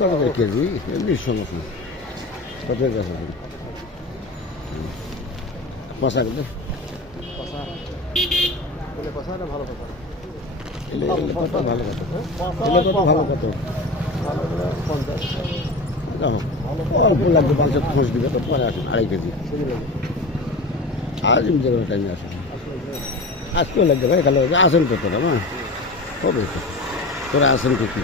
কত করে কেজি সমস্যা কত গেছে পশা কিন্তু ভালো কথা ভালো কথা ভালো কথা অল্প লাগবে 5 দিবে তো পরে আসেন 2.5 কেজি আজ যে কোনো টাইমে আসেন আজকেও লাগবে ভাই ভালো আসেন তো তোরা না কবে তোরা আসেন তো কি